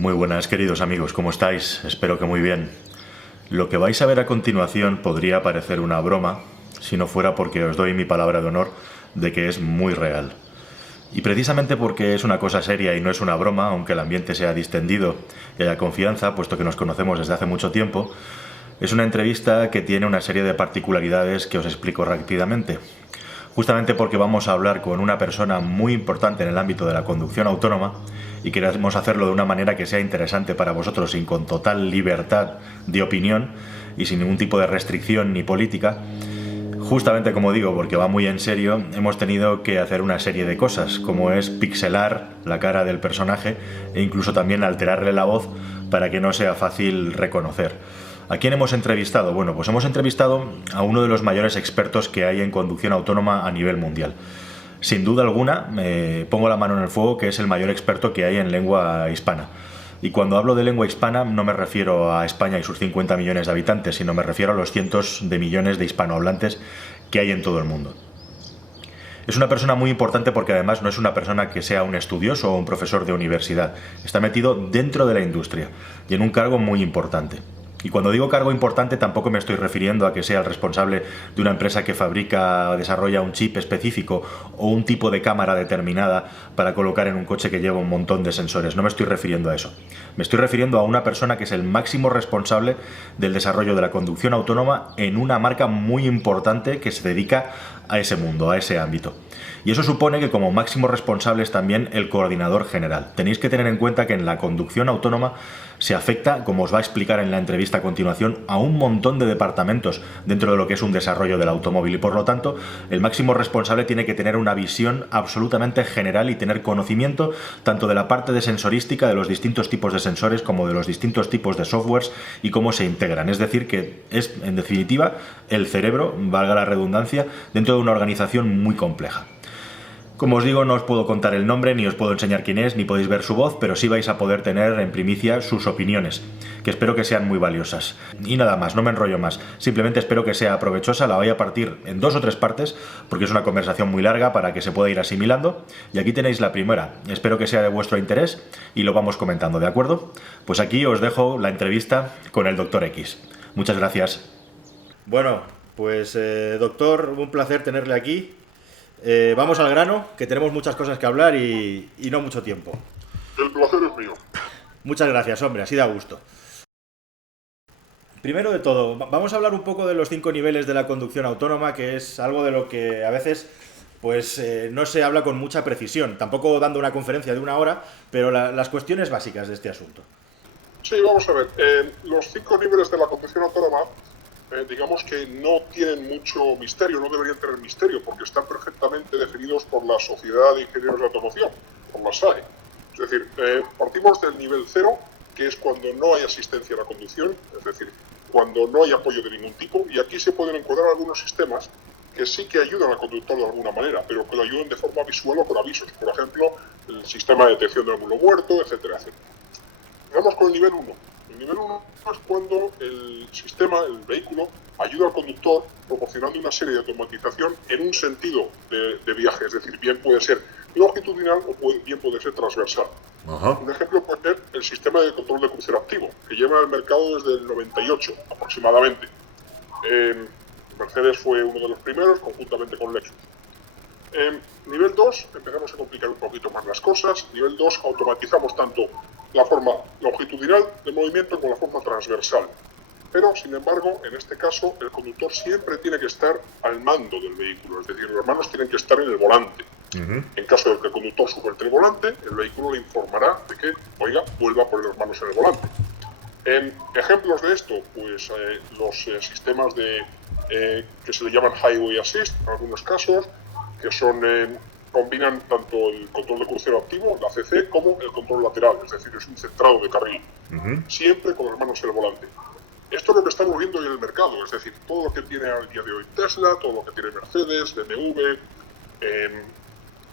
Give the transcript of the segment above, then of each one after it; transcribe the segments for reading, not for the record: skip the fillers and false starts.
Muy buenas, queridos amigos, ¿cómo estáis? Espero que muy bien. Lo que vais a ver a continuación podría parecer una broma, si no fuera porque os doy mi palabra de honor de que es muy real. Y precisamente porque es una cosa seria y no es una broma, aunque el ambiente sea distendido y haya confianza, puesto que nos conocemos desde hace mucho tiempo, es una entrevista que tiene una serie de particularidades que os explico rápidamente. Justamente porque vamos a hablar con una persona muy importante en el ámbito de la conducción autónoma y queremos hacerlo de una manera que sea interesante para vosotros y con total libertad de opinión y sin ningún tipo de restricción ni política. Justamente como digo, porque va muy en serio, hemos tenido que hacer una serie de cosas, como es pixelar la cara del personaje e incluso también alterarle la voz para que no sea fácil reconocer. ¿A quién hemos entrevistado? Bueno, pues hemos entrevistado a uno de los mayores expertos que hay en conducción autónoma a nivel mundial. Sin duda alguna, me pongo la mano en el fuego que es el mayor experto que hay en lengua hispana. Y cuando hablo de lengua hispana no me refiero a España y sus 50 millones de habitantes, sino me refiero a los cientos de millones de hispanohablantes que hay en todo el mundo. Es una persona muy importante porque además no es una persona que sea un estudioso o un profesor de universidad. Está metido dentro de la industria y en un cargo muy importante. Y cuando digo cargo importante tampoco me estoy refiriendo a que sea el responsable de una empresa que fabrica o desarrolla un chip específico o un tipo de cámara determinada para colocar en un coche que lleva un montón de sensores. No me estoy refiriendo a eso. Me estoy refiriendo a una persona que es el máximo responsable del desarrollo de la conducción autónoma en una marca muy importante que se dedica a ese mundo, a ese ámbito. Y eso supone que como máximo responsable es también el coordinador general. Tenéis que tener en cuenta que en la conducción autónoma se afecta, como os va a explicar en la entrevista a continuación, a un montón de departamentos dentro de lo que es un desarrollo del automóvil y por lo tanto el máximo responsable tiene que tener una visión absolutamente general y tener conocimiento tanto de la parte de sensorística de los distintos tipos de sensores como de los distintos tipos de softwares y cómo se integran. Es decir, que es en definitiva el cerebro, valga la redundancia, dentro de una organización muy compleja. Como os digo, no os puedo contar el nombre, ni os puedo enseñar quién es, ni podéis ver su voz, pero sí vais a poder tener en primicia sus opiniones, que espero que sean muy valiosas. Y nada más, no me enrollo más, simplemente espero que sea provechosa, la voy a partir en 2 o 3 partes, porque es una conversación muy larga para que se pueda ir asimilando, y aquí tenéis la primera, espero que sea de vuestro interés y lo vamos comentando, ¿de acuerdo? Pues aquí os dejo la entrevista con el Dr. X. Muchas gracias. Bueno, pues doctor, un placer tenerle aquí. Vamos al grano, que tenemos muchas cosas que hablar y no mucho tiempo. El placer es mío. Muchas gracias, hombre, así da gusto. Primero de todo, vamos a hablar un poco de los 5 niveles de la conducción autónoma, que es algo de lo que a veces no se habla con mucha precisión. Tampoco dando una conferencia de 1 hora, pero las cuestiones básicas de este asunto. Sí, vamos a ver. Los 5 niveles de la conducción autónoma, digamos que no tienen mucho misterio, no deberían tener misterio, porque están perfectamente definidos por la Sociedad de Ingenieros de Automoción, por la SAE. Es decir, partimos del nivel 0, que es cuando no hay asistencia a la conducción, es decir, cuando no hay apoyo de ningún tipo, y aquí se pueden encuadrar algunos sistemas que sí que ayudan al conductor de alguna manera, pero que lo ayudan de forma visual o con avisos. Por ejemplo, el sistema de detección del ángulo muerto, etcétera, etcétera. Vamos con el nivel 1. El nivel 1 es cuando el sistema, el vehículo, ayuda al conductor proporcionando una serie de automatización en un sentido de viaje, es decir, bien puede ser longitudinal o bien puede ser transversal. Ajá. Un ejemplo puede ser el sistema de control de crucero activo, que lleva al mercado desde el 98 aproximadamente. Mercedes fue uno de los primeros, conjuntamente con Lexus. Nivel 2, empezamos a complicar un poquito más las cosas. Nivel 2, automatizamos tanto la forma longitudinal del movimiento como la forma transversal. Pero, sin embargo, en este caso, el conductor siempre tiene que estar al mando del vehículo, es decir, las manos tienen que estar en el volante. En caso de que el conductor sujelte el volante, el vehículo le informará de que, oiga, vuelva a poner las manos en el volante. Ejemplos de esto, pues los sistemas que se le llaman Highway Assist, en algunos casos, que combinan tanto el control de crucero activo, la CC, como el control lateral, es decir, es un centrado de carril, siempre con las manos en el volante. Esto es lo que estamos viendo hoy en el mercado, es decir, todo lo que tiene al día de hoy Tesla, todo lo que tiene Mercedes, BMW,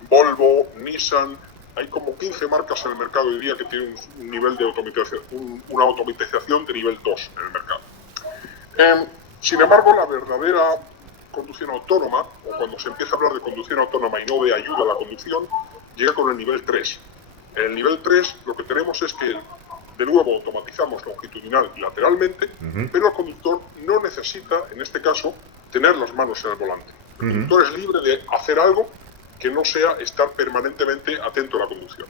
Volvo, Nissan, hay como 15 marcas en el mercado hoy día que tienen un nivel de automatización, una automatización de nivel 2 en el mercado. Sin embargo, la verdadera conducción autónoma, o cuando se empieza a hablar de conducción autónoma y no de ayuda a la conducción, llega con el nivel 3. En el nivel 3 lo que tenemos es que De nuevo, automatizamos longitudinal y lateralmente, pero el conductor no necesita, en este caso, tener las manos en el volante. El conductor es libre de hacer algo que no sea estar permanentemente atento a la conducción.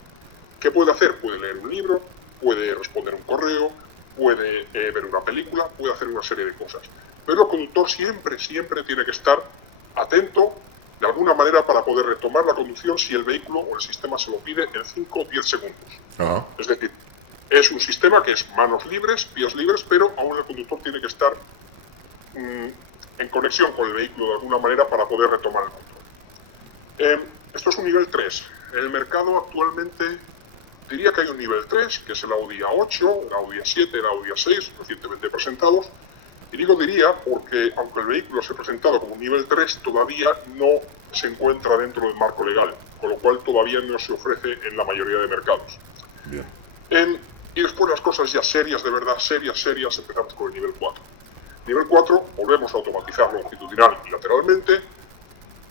¿Qué puede hacer? Puede leer un libro, puede responder un correo, puede ver una película, puede hacer una serie de cosas. Pero el conductor siempre tiene que estar atento de alguna manera para poder retomar la conducción si el vehículo o el sistema se lo pide en 5 o 10 segundos. Es decir, es un sistema que es manos libres, pies libres, pero aún el conductor tiene que estar en conexión con el vehículo de alguna manera para poder retomar el control. Esto es un nivel 3. En el mercado actualmente diría que hay un nivel 3, que es el Audi A8, el Audi A7, el Audi A6, recientemente presentados. Y diría porque, aunque el vehículo se ha presentado como un nivel 3, todavía no se encuentra dentro del marco legal, con lo cual todavía no se ofrece en la mayoría de mercados. Bien. Y después las cosas ya serias, de verdad, serias, empezamos con el nivel 4. Nivel 4, volvemos a automatizar longitudinal y lateralmente,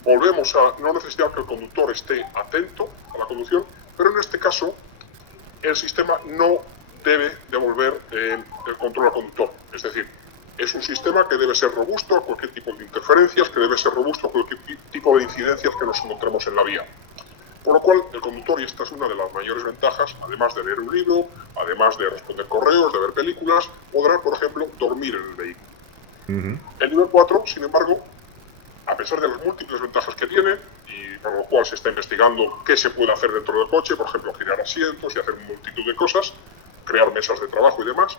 volvemos a no necesitar que el conductor esté atento a la conducción, pero en este caso el sistema no debe devolver el control al conductor. Es decir, es un sistema que debe ser robusto a cualquier tipo de interferencias, que debe ser robusto a cualquier tipo de incidencias que nos encontremos en la vía. Por lo cual, el conductor, y esta es una de las mayores ventajas, además de leer un libro, además de responder correos, de ver películas, podrá, por ejemplo, dormir en el vehículo. El nivel 4, sin embargo, a pesar de las múltiples ventajas que tiene, y por lo cual se está investigando qué se puede hacer dentro del coche, por ejemplo, girar asientos y hacer multitud de cosas, crear mesas de trabajo y demás,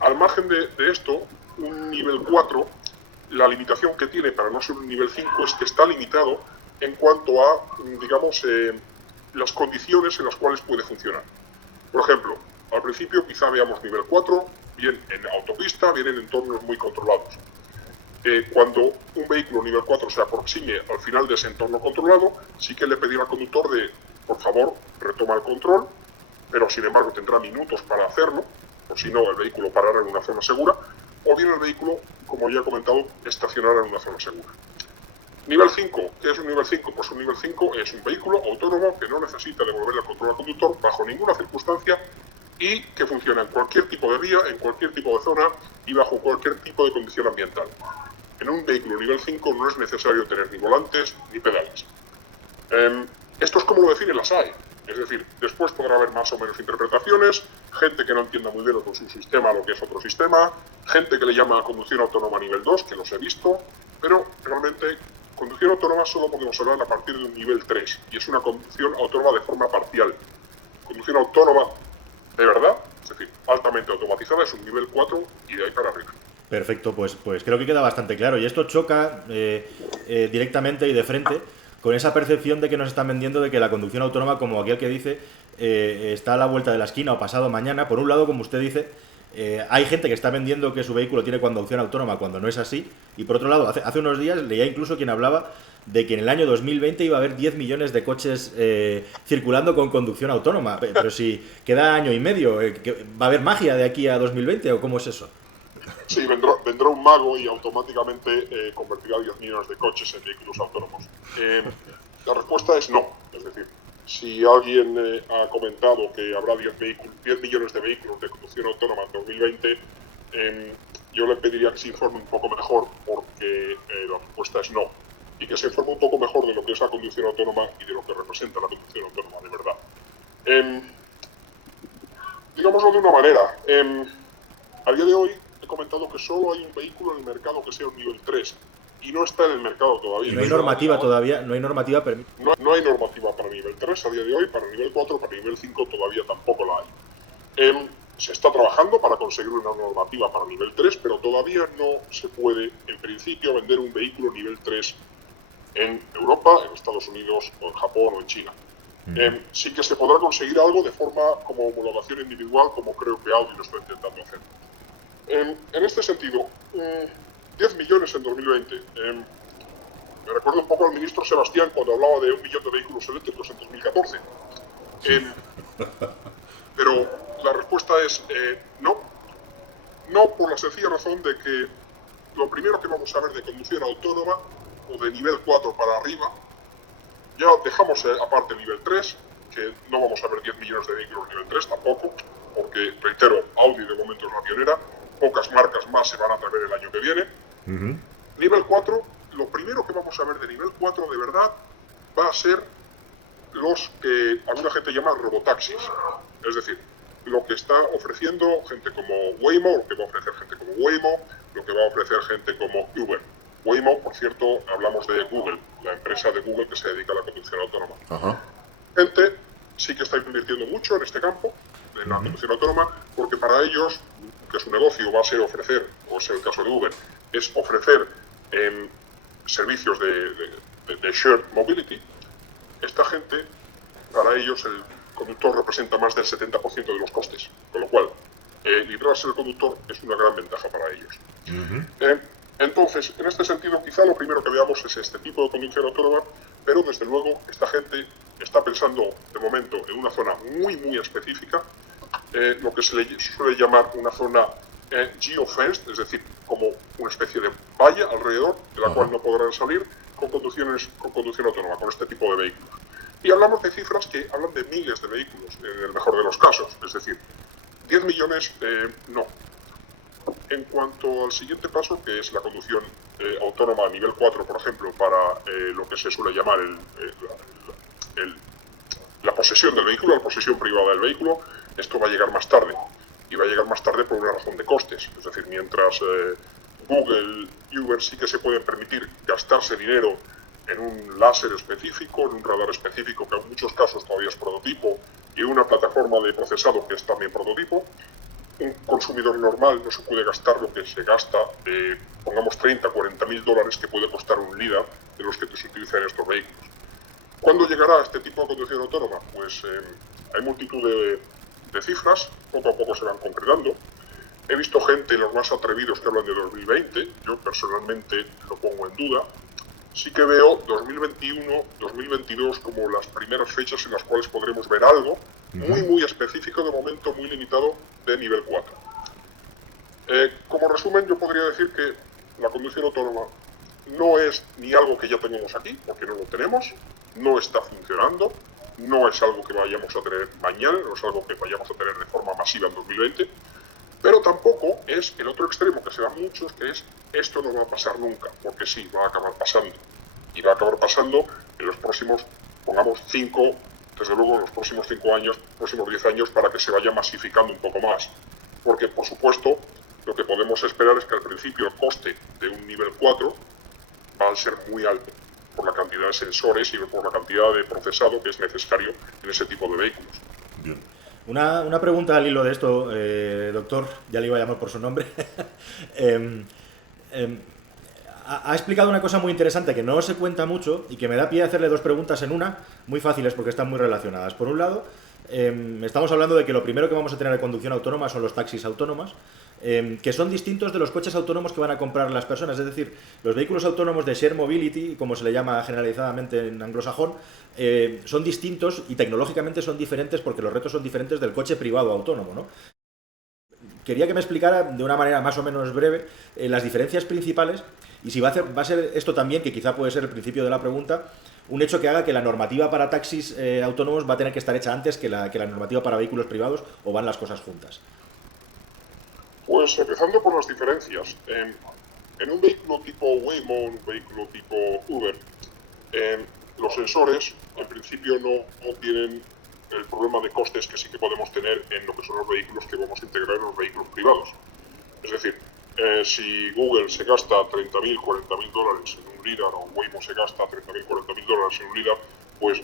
al margen de esto, un nivel 4, la limitación que tiene para no ser un nivel 5 es que está limitado en cuanto a, digamos, las condiciones en las cuales puede funcionar. Por ejemplo, al principio quizá veamos nivel 4, bien en autopista, bien en entornos muy controlados. Cuando un vehículo nivel 4 se aproxime al final de ese entorno controlado, sí que le pedirá al conductor de, por favor, retoma el control, pero sin embargo tendrá minutos para hacerlo, por si no el vehículo parará en una zona segura, o bien el vehículo, como ya he comentado, estacionará en una zona segura. Nivel 5, ¿qué es un nivel 5? Pues un nivel 5 es un vehículo autónomo que no necesita devolver el control al conductor bajo ninguna circunstancia y que funciona en cualquier tipo de vía, en cualquier tipo de zona y bajo cualquier tipo de condición ambiental. En un vehículo nivel 5 no es necesario tener ni volantes ni pedales. Esto es como lo define la SAE. Es decir, después podrá haber más o menos interpretaciones, gente que no entienda muy bien lo que es un sistema, lo que es otro sistema, gente que le llama conducción autónoma nivel 2, que los he visto, pero realmente conducción autónoma solo podemos hablar a partir de un nivel 3, y es una conducción autónoma de forma parcial. Conducción autónoma de verdad, es decir, altamente automatizada, es un nivel 4 y de ahí para arriba. Perfecto, pues creo que queda bastante claro. Y esto choca directamente y de frente con esa percepción de que nos están vendiendo de que la conducción autónoma, como aquel que dice, está a la vuelta de la esquina o pasado mañana. Por un lado, como usted dice, hay gente que está vendiendo que su vehículo tiene conducción autónoma cuando no es así. Y por otro lado, hace unos días leía incluso quien hablaba de que en el año 2020 iba a haber 10 millones de coches circulando con conducción autónoma. Pero si queda año y medio, ¿va a haber magia de aquí a 2020 o cómo es eso? Sí, vendrá un mago y automáticamente convertirá 10 millones de coches en vehículos autónomos. La respuesta es no. Es decir, si alguien ha comentado que habrá 10 millones de vehículos de conducción autónoma en 2020, yo le pediría que se informe un poco mejor porque la respuesta es no. Y que se informe un poco mejor de lo que es la conducción autónoma y de lo que representa la conducción autónoma de verdad. Digámoslo de una manera, a día de hoy he comentado que solo hay un vehículo en el mercado que sea un nivel 3 y no está en el mercado todavía. Y no hay normativa todavía, no hay normativa no hay normativa para nivel 3 a día de hoy, para nivel 4, para nivel 5 todavía tampoco la hay. Se está trabajando para conseguir una normativa para nivel 3, pero todavía no se puede, en principio, vender un vehículo nivel 3 en Europa, en Estados Unidos, o en Japón o en China. Sí que se podrá conseguir algo de forma como homologación individual, como creo que Audi lo está intentando hacer. En este sentido, 10 millones en 2020. Me recuerdo un poco al ministro Sebastián cuando hablaba de 1 millón de vehículos eléctricos en 2014. Pero la respuesta es no. No, por la sencilla razón de que lo primero que vamos a ver de conducción autónoma o de nivel 4 para arriba, ya dejamos aparte el nivel 3, que no vamos a ver 10 millones de vehículos nivel 3 tampoco, porque, reitero, Audi de momento es la pionera, pocas marcas más se van a atrever el año que viene. Nivel 4, lo primero que vamos a ver de nivel 4 de verdad va a ser los que alguna gente llama robotaxis, es decir, lo que está ofreciendo gente como Waymo, lo que va a ofrecer gente como Waymo, lo que va a ofrecer gente como Uber. Waymo, por cierto, hablamos de Google, la empresa de Google que se dedica a la conducción autónoma. Gente sí que está invirtiendo mucho en este campo, en la conducción autónoma, porque para ellos, que su negocio va a ser ofrecer, o es el caso de Uber, es ofrecer servicios de shared mobility. Esta gente, para ellos el conductor representa más del 70% de los costes, con lo cual librarse del conductor es una gran ventaja para ellos. Entonces, en este sentido, quizá lo primero que veamos es este tipo de conducción autónoma, pero desde luego esta gente está pensando de momento en una zona muy específica, lo que se le suele llamar una zona geofenced, es decir, como una especie de valla alrededor de la cual no podrán salir con conducción autónoma, con este tipo de vehículos. Y hablamos de cifras que hablan de miles de vehículos, en el mejor de los casos, es decir, 10 millones no. En cuanto al siguiente paso, que es la conducción autónoma a nivel 4, por ejemplo, para lo que se suele llamar la posesión del vehículo, la posesión privada del vehículo, esto va a llegar más tarde. Y va a llegar más tarde por una razón de costes. Es decir, mientras Google y Uber sí que se pueden permitir gastarse dinero en un láser específico, en un radar específico, que en muchos casos todavía es prototipo, y una plataforma de procesado que es también prototipo, un consumidor normal no se puede gastar lo que se gasta, pongamos 30, 40 mil dólares que puede costar un LiDAR de los que se utilizan en estos vehículos. ¿Cuándo llegará este tipo de conducción autónoma? Pues hay multitud de cifras, poco a poco se van concretando. He visto gente, los más atrevidos, que hablan de 2020, yo personalmente lo pongo en duda. Sí que veo 2021, 2022 como las primeras fechas en las cuales podremos ver algo muy específico, de momento muy limitado, de nivel 4. Como resumen, yo podría decir que la conducción autónoma no es ni algo que ya tenemos aquí, porque no lo tenemos, no está funcionando, no es algo que vayamos a tener mañana, no es algo que vayamos a tener de forma masiva en 2020, pero tampoco es el otro extremo que se da muchos, que es esto no va a pasar nunca, porque sí, va a acabar pasando. Y va a acabar pasando en los próximos, pongamos 5, desde luego en los próximos 5 años, próximos 10 años, para que se vaya masificando un poco más. Porque, por supuesto, lo que podemos esperar es que al principio el coste de un nivel 4 va a ser muy alto, por la cantidad de sensores y por la cantidad de procesado que es necesario en ese tipo de vehículos. Bien. Una pregunta al hilo de esto, doctor, ya le iba a llamar por su nombre. Ha explicado una cosa muy interesante que no se cuenta mucho y que me da pie a hacerle dos preguntas en una, muy fáciles porque están muy relacionadas. Por un lado, estamos hablando de que lo primero que vamos a tener de conducción autónoma son los taxis autónomos, que son distintos de los coches autónomos que van a comprar las personas. Es decir, los vehículos autónomos de Share Mobility, como se le llama generalizadamente en anglosajón, son distintos y tecnológicamente son diferentes porque los retos son diferentes del coche privado autónomo, ¿no? Quería que me explicara de una manera más o menos breve las diferencias principales y si va a ser esto también, que quizá puede ser el principio de la pregunta, un hecho que haga que la normativa para taxis autónomos va a tener que estar hecha antes que la normativa para vehículos privados, o van las cosas juntas. Pues empezando por las diferencias. En un vehículo tipo Waymo, un vehículo tipo Uber, los sensores en principio no tienen el problema de costes que sí que podemos tener en lo que son los vehículos que vamos a integrar en los vehículos privados. Es decir, si Google se gasta 30.000, 40.000 dólares en un LiDAR o Waymo se gasta 30.000, 40.000 dólares en un LiDAR, pues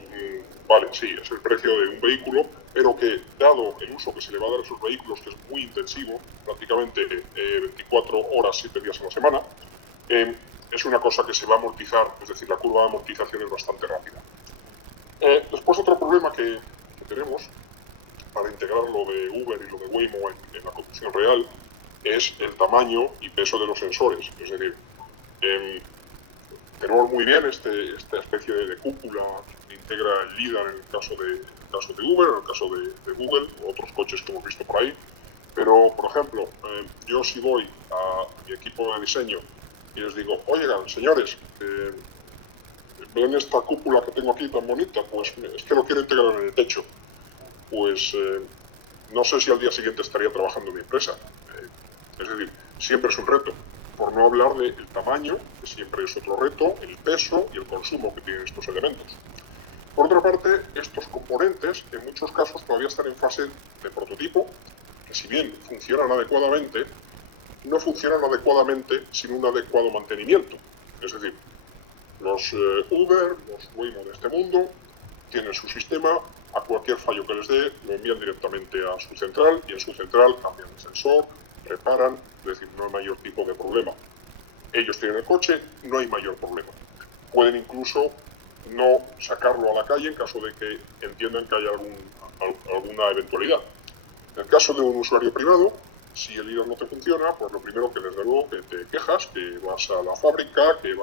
vale, sí, es el precio de un vehículo, pero que dado el uso que se le va a dar a esos vehículos, que es muy intensivo, prácticamente 24 horas, 7 días a la semana, es una cosa que se va a amortizar, es decir, la curva de amortización es bastante rápida. Después otro problema que tenemos para integrar lo de Uber y lo de Waymo en la conducción real es el tamaño y peso de los sensores. Es decir, tenemos muy bien esta especie de cúpula que integra el LiDAR en el caso de Uber, en el caso de Google o otros coches que hemos visto por ahí. Pero, por ejemplo, yo si voy a mi equipo de diseño y les digo, oigan, señores, ven esta cúpula que tengo aquí tan bonita, pues es que lo quiero integrar en el techo. Pues no sé si al día siguiente estaría trabajando en mi empresa. Es decir, siempre es un reto. Por no hablar del tamaño, que siempre es otro reto, el peso y el consumo que tienen estos elementos. Por otra parte, estos componentes en muchos casos todavía están en fase de prototipo, que si bien funcionan adecuadamente, no funcionan adecuadamente sin un adecuado mantenimiento. Es decir, los Uber, los Waymo de este mundo, tienen su sistema, a cualquier fallo que les dé, lo envían directamente a su central y en su central cambian el sensor, reparan, es decir, no hay mayor tipo de problema. Ellos tienen el coche, no hay mayor problema. Pueden incluso no sacarlo a la calle en caso de que entiendan que haya alguna eventualidad. En el caso de un usuario privado, si el LIDAR no te funciona, pues lo primero que desde luego que te quejas, que vas a la fábrica, que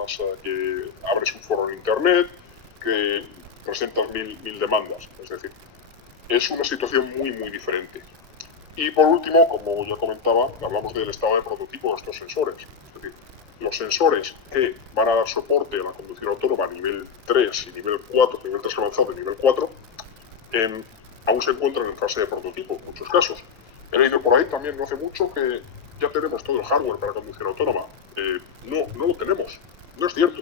abres un foro en internet, que presentas mil demandas. Es decir, es una situación muy diferente. Y por último, como ya comentaba, hablamos del estado de prototipo de estos sensores. Es decir, los sensores que van a dar soporte a la conducción autónoma a nivel 3 y nivel 4, nivel 3 avanzado y nivel 4, aún se encuentran en fase de prototipo en muchos casos. He leído por ahí también no hace mucho que ya tenemos todo el hardware para conducción autónoma. No lo tenemos, no es cierto.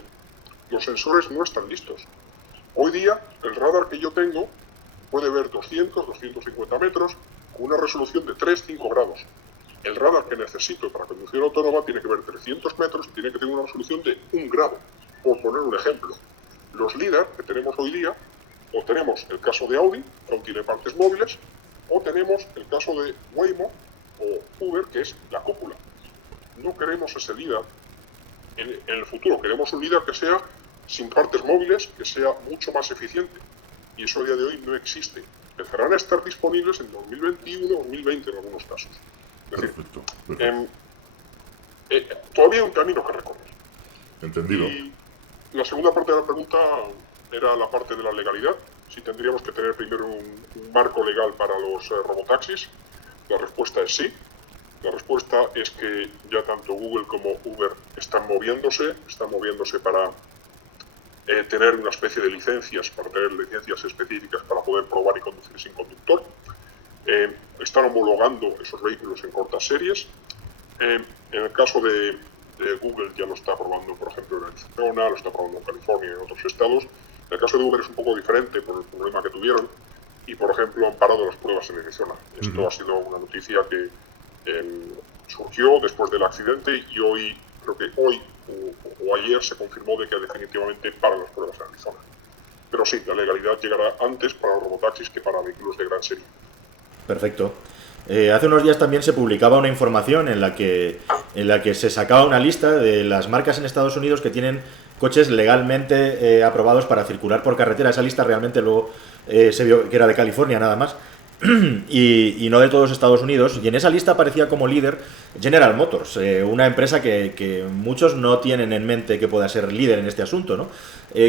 Los sensores no están listos. Hoy día, el radar que yo tengo puede ver 200, 250 metros con una resolución de 3-5 grados. El radar que necesito para conducción autónoma tiene que ver 300 metros y tiene que tener una resolución de 1 grado, por poner un ejemplo. Los LIDAR que tenemos hoy día, o tenemos el caso de Audi, que aún tiene partes móviles, o tenemos el caso de Waymo o Uber, que es la cúpula. No queremos ese LIDAR en el futuro, queremos un LIDAR que sea sin partes móviles, que sea mucho más eficiente. Y eso a día de hoy no existe. Empezarán a estar disponibles en 2021 o 2020 en algunos casos. Es decir, Perfecto. todavía hay un camino que recorrer. Entendido. Y la segunda parte de la pregunta era la parte de la legalidad. Si tendríamos que tener primero un marco legal para los robotaxis. La respuesta es sí. La respuesta es que ya tanto Google como Uber están moviéndose para tener una especie de licencias, para tener licencias específicas para poder probar y conducir sin conductor. Están homologando esos vehículos en cortas series. En el caso de Google ya lo está probando, por ejemplo, en Arizona, lo está probando en California y en otros estados. En el caso de Uber es un poco diferente por el problema que tuvieron y, por ejemplo, han parado las pruebas en Arizona. Esto ha sido una noticia que surgió después del accidente y hoy, creo que hoy o ayer se confirmó de que definitivamente paran las pruebas en Arizona. Pero sí, la legalidad llegará antes para los robotaxis que para vehículos de gran serie. Perfecto. Hace unos días también se publicaba una información en la que se sacaba una lista de las marcas en Estados Unidos que tienen coches legalmente aprobados para circular por carretera. Esa lista realmente luego se vio que era de California nada más y no de todos Estados Unidos. Y en esa lista aparecía como líder General Motors, una empresa que muchos no tienen en mente que pueda ser líder en este asunto, ¿no?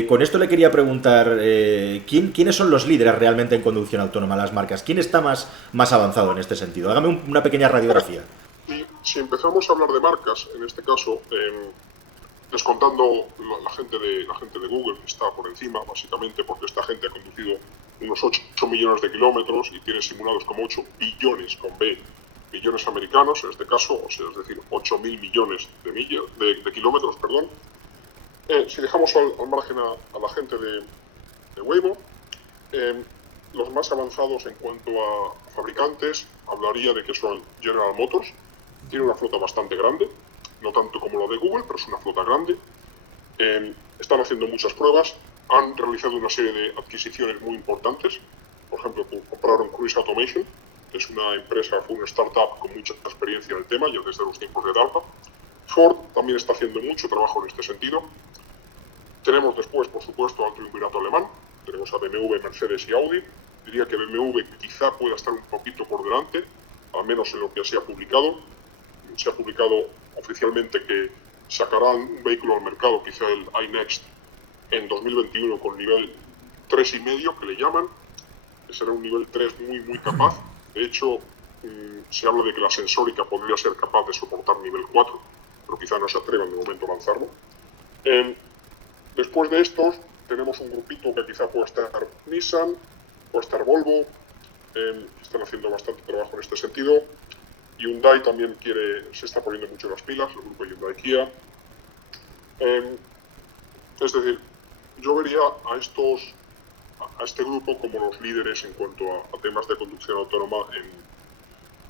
Con esto le quería preguntar, ¿quiénes son los líderes realmente en conducción autónoma, las marcas? ¿Quién está más avanzado en este sentido? Hágame una pequeña radiografía. Y si empezamos a hablar de marcas, en este caso, descontando la gente de Google, que está por encima, básicamente, porque esta gente ha conducido unos 8 millones de kilómetros y tiene simulados como 8 billones con B, millones americanos, en este caso, o sea, es decir, 8.000 millones de kilómetros, perdón. Si dejamos al margen a la gente de Waymo, los más avanzados en cuanto a fabricantes, hablaría de que son General Motors. Tiene una flota bastante grande, no tanto como la de Google, pero es una flota grande. Están haciendo muchas pruebas, han realizado una serie de adquisiciones muy importantes. Por ejemplo, compraron Cruise Automation, que es una empresa, fue una startup con mucha experiencia en el tema, ya desde los tiempos de DARPA. Ford también está haciendo mucho trabajo en este sentido. Tenemos después, por supuesto, al triunvirato alemán. Tenemos a BMW, Mercedes y Audi. Diría que BMW quizá pueda estar un poquito por delante, al menos en lo que se ha publicado. Se ha publicado oficialmente que sacarán un vehículo al mercado, quizá el iNext, en 2021 con nivel 3,5, que le llaman, que será un nivel 3 muy capaz. De hecho, se habla de que la sensórica podría ser capaz de soportar nivel 4, pero quizá no se atrevan de momento a lanzarlo. Después de estos, tenemos un grupito que quizá pueda estar Nissan, puede estar Volvo, están haciendo bastante trabajo en este sentido. Hyundai también se está poniendo mucho las pilas, el grupo Hyundai Kia. Es decir, yo vería a este grupo como los líderes en cuanto a temas de conducción autónoma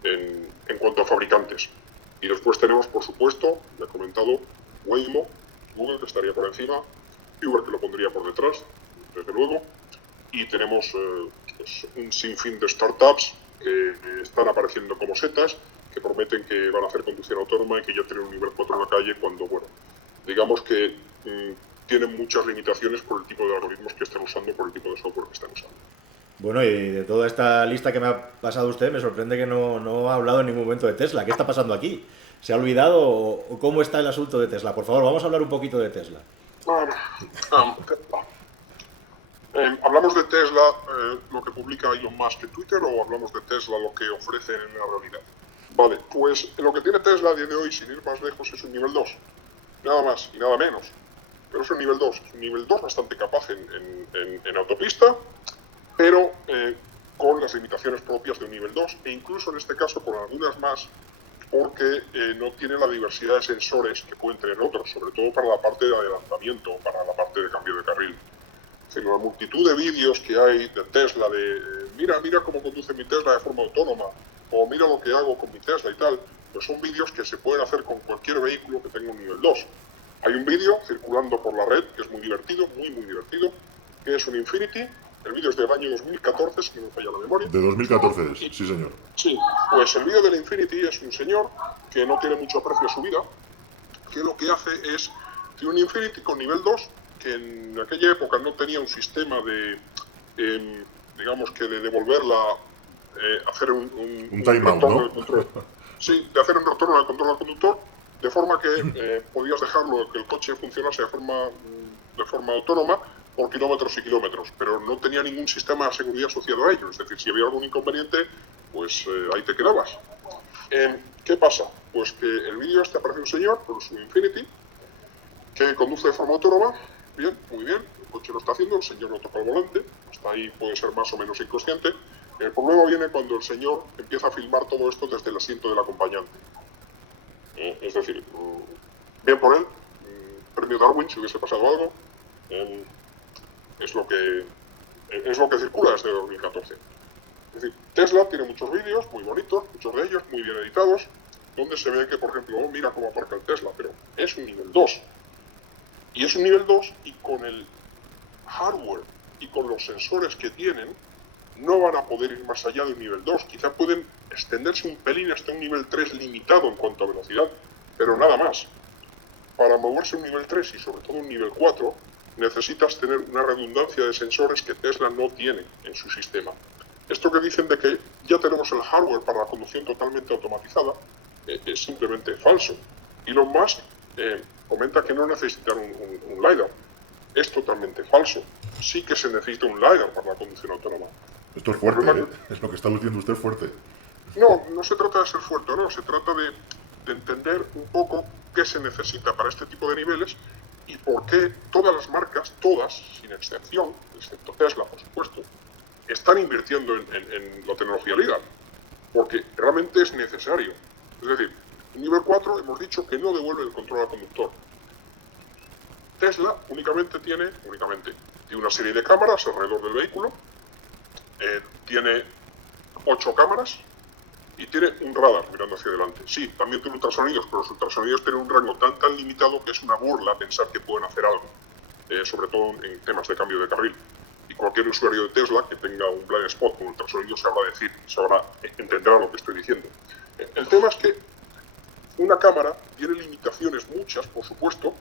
en cuanto a fabricantes. Y después tenemos, por supuesto, ya he comentado, Waymo, Google, que estaría por encima, Uber, que lo pondría por detrás, desde luego, y tenemos pues, un sinfín de startups que están apareciendo como setas, que prometen que van a hacer conducción autónoma y que ya tienen un nivel 4 en la calle, cuando, bueno, digamos que tienen muchas limitaciones por el tipo de algoritmos que están usando, por el tipo de software que están usando. Bueno, y de toda esta lista que me ha pasado usted, me sorprende que no ha hablado en ningún momento de Tesla. ¿Qué está pasando aquí? ¿Se ha olvidado o cómo está el asunto de Tesla? Por favor, vamos a hablar un poquito de Tesla. ¿Hablamos de Tesla, lo que publica Elon Musk en Twitter, o hablamos de Tesla, lo que ofrece en la realidad? Vale, pues lo que tiene Tesla a día de hoy, sin ir más lejos, es un nivel 2. Nada más y nada menos. Pero es un nivel 2. Es un nivel 2 bastante capaz en autopista, pero con las limitaciones propias de un nivel 2, e incluso en este caso con algunas más, porque no tiene la diversidad de sensores que pueden tener otros, sobre todo para la parte de adelantamiento, para la parte de cambio de carril. Es decir, la multitud de vídeos que hay de Tesla, mira cómo conduce mi Tesla de forma autónoma, o mira lo que hago con mi Tesla y tal, pues son vídeos que se pueden hacer con cualquier vehículo que tenga un nivel 2. Hay un vídeo circulando por la red que es muy divertido, muy divertido, que es un Infinity. El vídeo es del año 2014, si no me falla la memoria. De 2014, sí señor. Sí, pues el vídeo del Infinity es un señor que no tiene mucho aprecio a su vida, que lo que hace es, tiene un Infinity con nivel 2, que en aquella época no tenía un sistema de, digamos que de devolverla, hacer un timeout, retorno ¿no? del control. Sí, de hacer un retorno del control al conductor, de forma que podías dejarlo, que el coche funcionase de forma autónoma por kilómetros y kilómetros, pero no tenía ningún sistema de seguridad asociado a ello. Es decir, si había algún inconveniente, pues ahí te quedabas. ¿Qué pasa? Pues que el vídeo este aparece un señor con su Infinity que conduce de forma autónoma. Bien, muy bien, el coche lo está haciendo, el señor no toca el volante, hasta ahí puede ser más o menos inconsciente. El problema viene cuando el señor empieza a filmar todo esto desde el asiento del acompañante. Es decir, bien por él, premio Darwin si hubiese pasado algo. Es lo que circula desde 2014. Es decir, Tesla tiene muchos vídeos muy bonitos, muchos de ellos muy bien editados, donde se ve que, por ejemplo, mira cómo aparca el Tesla, pero es un nivel 2. Y es un nivel 2 y con el hardware y con los sensores que tienen, no van a poder ir más allá de un nivel 2. Quizá pueden extenderse un pelín hasta un nivel 3 limitado en cuanto a velocidad, pero nada más. Para moverse un nivel 3 y sobre todo un nivel 4, necesitas tener una redundancia de sensores que Tesla no tiene en su sistema. Esto que dicen de que ya tenemos el hardware para la conducción totalmente automatizada es simplemente falso. Elon Musk comenta que no necesitan un LiDAR. Es totalmente falso. Sí que se necesita un LiDAR para la conducción autónoma. Esto es fuerte, ¿eh? Es lo que está luciendo usted fuerte. No se trata de ser fuerte, no, se trata de entender un poco qué se necesita para este tipo de niveles y por qué todas las marcas, todas, sin excepción, excepto Tesla, por supuesto, están invirtiendo en la tecnología LiDAR, porque realmente es necesario. Es decir, en nivel 4 hemos dicho que no devuelve el control al conductor. Tesla únicamente tiene una serie de cámaras alrededor del vehículo, tiene 8 cámaras y tiene un radar mirando hacia adelante. Sí, también tiene ultrasonidos, pero los ultrasonidos tienen un rango tan limitado que es una burla pensar que pueden hacer algo, sobre todo en temas de cambio de carril. Y cualquier usuario de Tesla que tenga un blind spot con ultrasonidos entenderá lo que estoy diciendo. El tema es que una cámara tiene limitaciones muchas, por supuesto,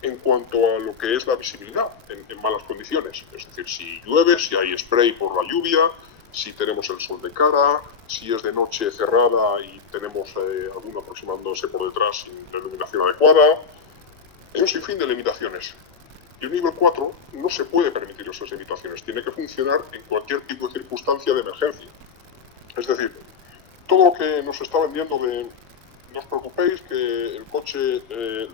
en cuanto a lo que es la visibilidad en malas condiciones. Es decir, si llueve, si hay spray por la lluvia, si tenemos el sol de cara, si es de noche cerrada y tenemos alguno aproximándose por detrás sin la iluminación adecuada. Es un sinfín de limitaciones. Y un nivel 4 no se puede permitir esas limitaciones. Tiene que funcionar en cualquier tipo de circunstancia de emergencia. Es decir, todo lo que nos está vendiendo de no os preocupéis que el coche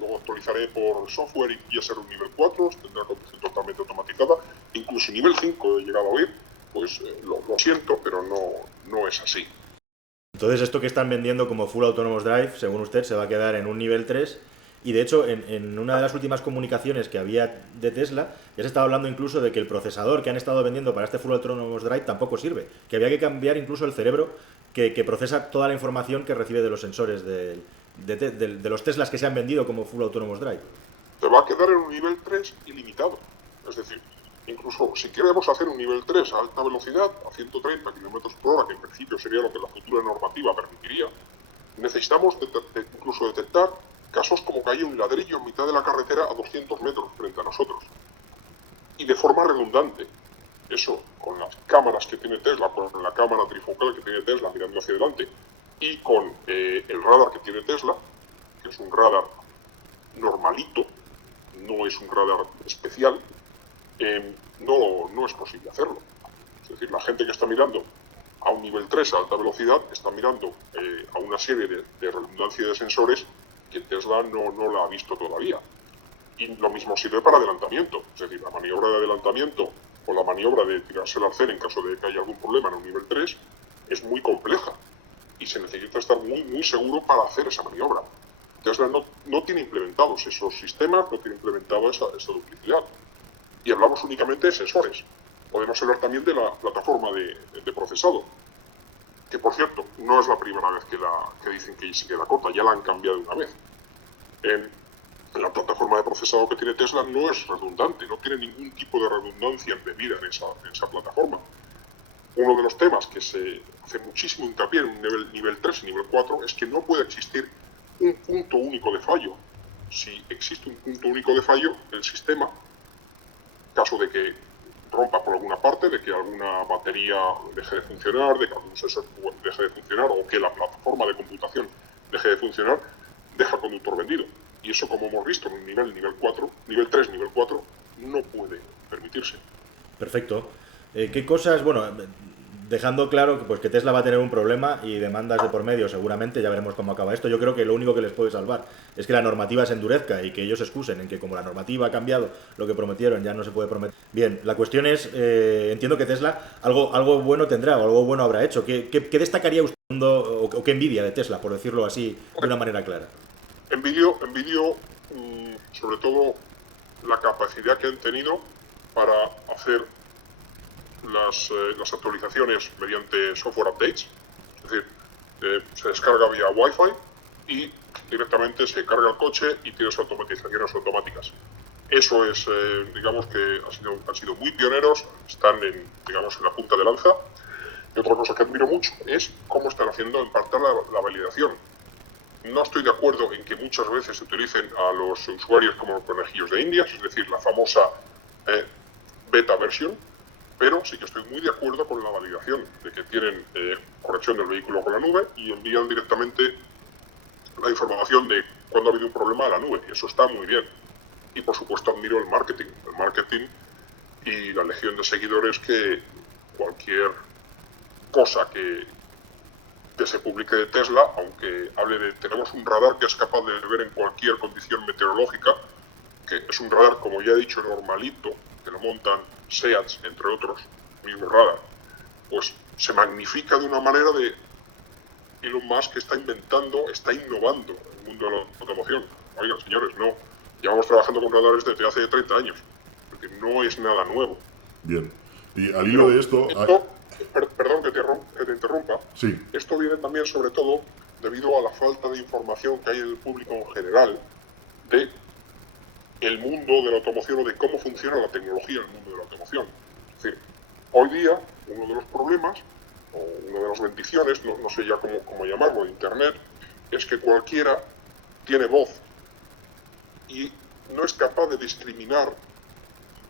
lo actualizaré por software y ya será un nivel 4, tendrá conducción totalmente automatizada, incluso nivel 5 he llegado a oír. pues lo siento, pero no es así. Entonces, esto que están vendiendo como Full Autonomous Drive, según usted, se va a quedar en un nivel 3. Y de hecho, en una de las últimas comunicaciones que había de Tesla, ya se estaba hablando incluso de que el procesador que han estado vendiendo para este Full Autonomous Drive tampoco sirve. Que había que cambiar incluso el cerebro que procesa toda la información que recibe de los sensores de los Teslas que se han vendido como Full Autonomous Drive. Se va a quedar en un nivel 3 ilimitado. Es decir, incluso si queremos hacer un nivel 3 a alta velocidad, a 130 km/h, que en principio sería lo que la futura normativa permitiría, necesitamos incluso detectar casos como que haya un ladrillo en mitad de la carretera a 200 metros frente a nosotros. Y de forma redundante. Eso, con las cámaras que tiene Tesla, con la cámara trifocal que tiene Tesla mirando hacia adelante, y con el radar que tiene Tesla, que es un radar normalito, no es un radar especial, no es posible hacerlo. Es decir, la gente que está mirando a un nivel 3 a alta velocidad está mirando a una serie de redundancia de sensores que Tesla no la ha visto todavía. Y lo mismo sirve para adelantamiento. Es decir, la maniobra de adelantamiento o la maniobra de tirarse el arcén en caso de que haya algún problema en un nivel 3 es muy compleja y se necesita estar muy seguro para hacer esa maniobra. Tesla no tiene implementados esos sistemas, no tiene implementada esa duplicidad. Y hablamos únicamente de sensores. Podemos hablar también de la plataforma de procesado, que por cierto, no es la primera vez que dicen que se queda corta, ya la han cambiado una vez. La plataforma de procesado que tiene Tesla no es redundante, no tiene ningún tipo de redundancia embebida en esa plataforma. Uno de los temas que se hace muchísimo hincapié en un nivel 3 y nivel 4 es que no puede existir un punto único de fallo. Si existe un punto único de fallo, el sistema, en caso de que rompa por alguna parte, de que alguna batería deje de funcionar, de que algún sensor deje de funcionar o que la plataforma de computación deje de funcionar, deja el conductor vendido. Y eso, como hemos visto en un nivel 4, nivel 3, nivel 4, no puede permitirse. Perfecto. ¿Qué cosas, bueno, dejando claro que, pues, que Tesla va a tener un problema y demandas de por medio seguramente, ya veremos cómo acaba esto? Yo creo que lo único que les puede salvar es que la normativa se endurezca y que ellos se excusen en que como la normativa ha cambiado, lo que prometieron ya no se puede prometer. Bien, la cuestión es, entiendo que Tesla algo bueno tendrá o algo bueno habrá hecho. ¿Qué destacaría usted o qué envidia de Tesla, por decirlo así de una manera clara? Envidio sobre todo la capacidad que han tenido para hacer las actualizaciones mediante software updates, es decir, se descarga vía Wi-Fi y directamente se carga el coche y tiene sus automatizaciones automáticas. Eso es, digamos que han sido muy pioneros, están en la punta de lanza. Y otra cosa que admiro mucho es cómo están haciendo en parte la validación. No estoy de acuerdo en que muchas veces se utilicen a los usuarios como conejillos de indias, es decir, la famosa beta version, pero sí que estoy muy de acuerdo con la validación de que tienen conexión del vehículo con la nube y envían directamente la información de cuando ha habido un problema a la nube, y eso está muy bien. Y por supuesto admiro el marketing y la legión de seguidores que cualquier cosa que se publique de Tesla, aunque hable de tenemos un radar que es capaz de ver en cualquier condición meteorológica, que es un radar, como ya he dicho, normalito, que lo montan SEATs, entre otros, mismo radar, pues se magnifica de una manera de Elon Musk está innovando en el mundo de la automoción. Oigan, señores, no, llevamos trabajando con radares desde hace 30 años, porque no es nada nuevo. Bien, y al hilo de esto... Perdón que te interrumpa. Sí. Esto viene también, sobre todo, debido a la falta de información que hay en el público en general de el mundo de la automoción o de cómo funciona la tecnología en el mundo de la automoción. Es decir, hoy día, uno de los problemas, o una de las bendiciones, no sé ya cómo llamarlo, de Internet, es que cualquiera tiene voz y no es capaz de discriminar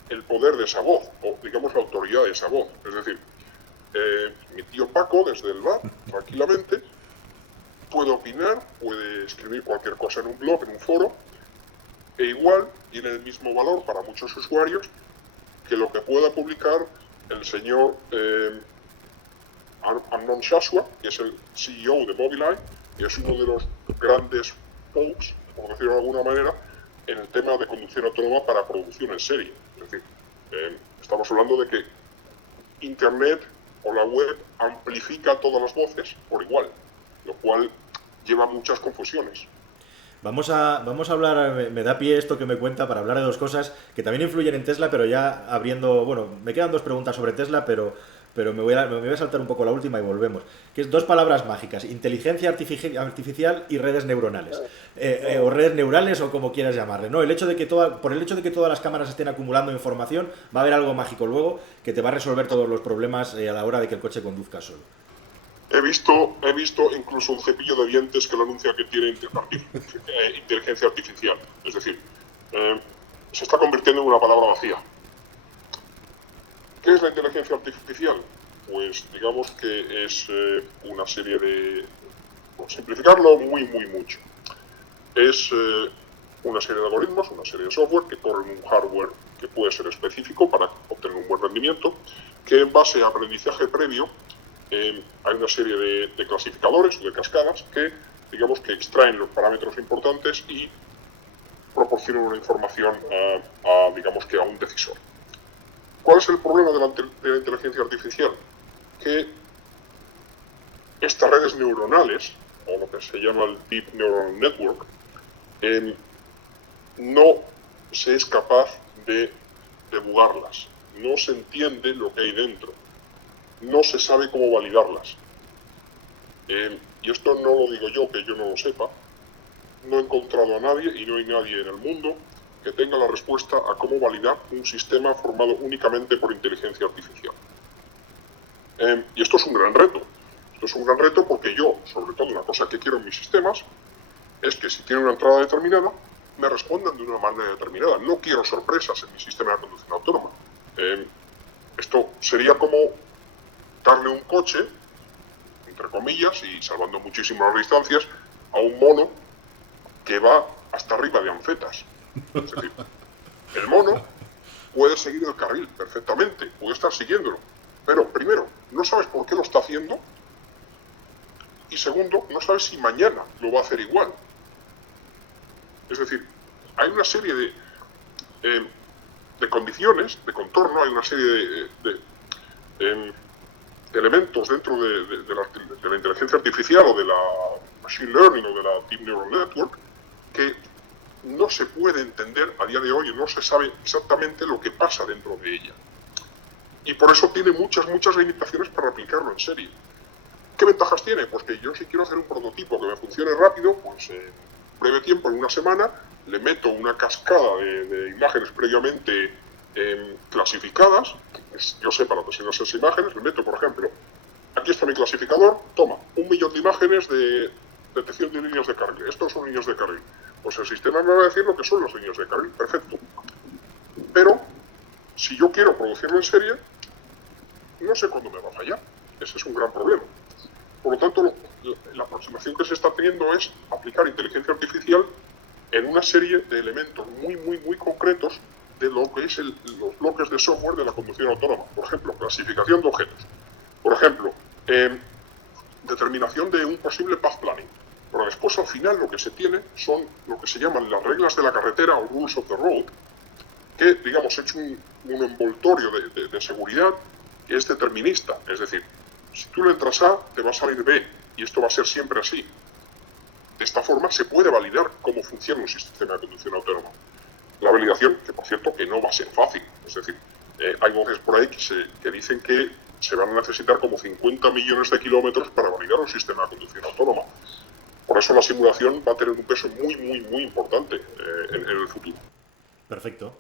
el poder de esa voz, o digamos la autoridad de esa voz. Es decir, mi tío Paco, desde el bar, tranquilamente, puede opinar, puede escribir cualquier cosa en un blog, en un foro, e igual tiene el mismo valor para muchos usuarios que lo que pueda publicar el señor Amnon Shashua, que es el CEO de Mobileye, y es uno de los grandes popes, por decirlo de alguna manera, en el tema de conducción autónoma para producción en serie. Es decir, estamos hablando de que Internet o la web amplifica todas las voces por igual, lo cual lleva a muchas confusiones. Vamos a hablar, me da pie esto que me cuenta para hablar de dos cosas que también influyen en Tesla, pero ya abriendo, bueno, me quedan dos preguntas sobre Tesla, pero me voy a saltar un poco la última y volvemos. Que es dos palabras mágicas, inteligencia artificial y redes neuronales. O redes neurales o como quieras llamarle. No, por el hecho de que todas las cámaras estén acumulando información, va a haber algo mágico luego que te va a resolver todos los problemas a la hora de que el coche conduzca solo. He visto incluso un cepillo de dientes que lo anuncia que tiene inteligencia artificial. Es decir, se está convirtiendo en una palabra vacía. ¿Qué es la inteligencia artificial? Pues digamos que es una serie de... Por simplificarlo muy mucho. Es una serie de algoritmos, una serie de software que corren un hardware que puede ser específico para obtener un buen rendimiento, que en base a aprendizaje previo hay una serie de clasificadores o de cascadas que, digamos, que extraen los parámetros importantes y proporcionan una información digamos que a un decisor. ¿Cuál es el problema de la inteligencia artificial? Que estas redes neuronales, o lo que se llama el Deep Neural Network, no se es capaz de debugarlas, no se entiende lo que hay dentro, no se sabe cómo validarlas. Y esto no lo digo yo, que yo no lo sepa, no he encontrado a nadie y no hay nadie en el mundo que tenga la respuesta a cómo validar un sistema formado únicamente por inteligencia artificial. Y esto es un gran reto. Esto es un gran reto porque yo, sobre todo, una cosa que quiero en mis sistemas es que si tienen una entrada determinada, me respondan de una manera determinada. No quiero sorpresas en mi sistema de conducción autónoma. Esto sería como darle un coche, entre comillas, y salvando muchísimo las distancias, a un mono que va hasta arriba de anfetas. Es decir, el mono puede seguir el carril perfectamente, puede estar siguiéndolo, pero primero, no sabes por qué lo está haciendo, y segundo, no sabes si mañana lo va a hacer igual. Es decir, hay una serie de condiciones, de contorno, hay una serie de elementos dentro de la inteligencia artificial o de la machine learning o de la deep neural network que no se puede entender a día de hoy y no se sabe exactamente lo que pasa dentro de ella. Y por eso tiene muchas limitaciones para aplicarlo en serie. ¿Qué ventajas tiene? Pues que yo si quiero hacer un prototipo que me funcione rápido, pues en breve tiempo, en una semana, le meto una cascada de imágenes previamente clasificadas, que yo sepa lo que son esas imágenes, le meto, por ejemplo, aquí está mi clasificador, toma, 1 millón de imágenes de detección de líneas de carril. Estos son líneas de carril. Pues el sistema me va a decir lo que son las líneas de carril, perfecto. Pero, si yo quiero producirlo en serie, no sé cuándo me va a fallar. Ese es un gran problema. Por lo tanto, la aproximación que se está teniendo es aplicar inteligencia artificial en una serie de elementos muy concretos de lo que es los bloques de software de la conducción autónoma. Por ejemplo, clasificación de objetos. Por ejemplo, determinación de un posible path planning. Pero después, al final, lo que se tiene son lo que se llaman las reglas de la carretera o rules of the road, que, digamos, he hecho un envoltorio de seguridad que es determinista. Es decir, si tú le entras A, te va a salir B, y esto va a ser siempre así. De esta forma se puede validar cómo funciona un sistema de conducción autónoma. La validación, que por cierto, que no va a ser fácil. Es decir, hay voces por ahí que dicen que se van a necesitar como 50 millones de kilómetros para validar un sistema de conducción autónoma. Por eso la simulación va a tener un peso muy importante en el futuro. Perfecto.